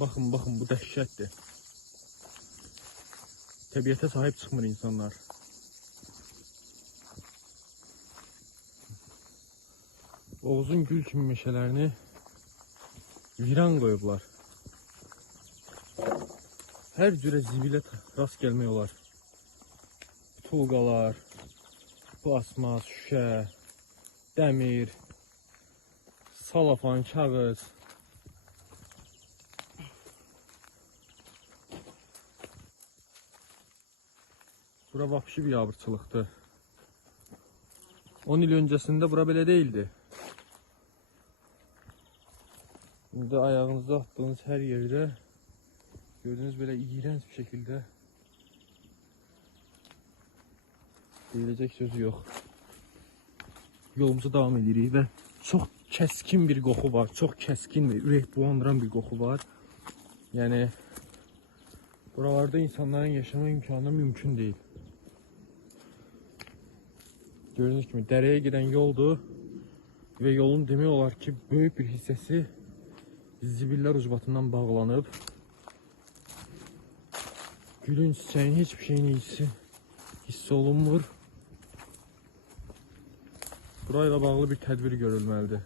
Bakın bakın, bu dəhşətdir. Təbiətə sahib çıxmır insanlar. Oğuzun gül kimi meşələrini viran qoyublar. Hər cürə zibilə rast gəlmək olar. Tulqalar, plasmas, şüşə, dəmir, salafan, kağız. Bura vahşi bir abırçılıqdır. 10 il öncəsində bura belə değildi. İndi ayağınızda attığınız hər yerdə gördüğünüz belə iğrenç bir şekildə deyilecek sözü yok. Yolumuza devam edirik və çox kəskin bir qoxu var. Çox kəskin və ürək bulandıran bir qoxu var. Yəni buralarda insanların yaşama imkanı mümkün değil. Gördüğünüz kimi dərəyə gedən yoldur və yolun demək olar ki böyük bir hissəsi zibillər ucbatından bağlanıb. Gülün, çiçəyin, hiçbir şeyin iyisi hiss olunmur. Burayla bağlı bir tədbir görülməlidir.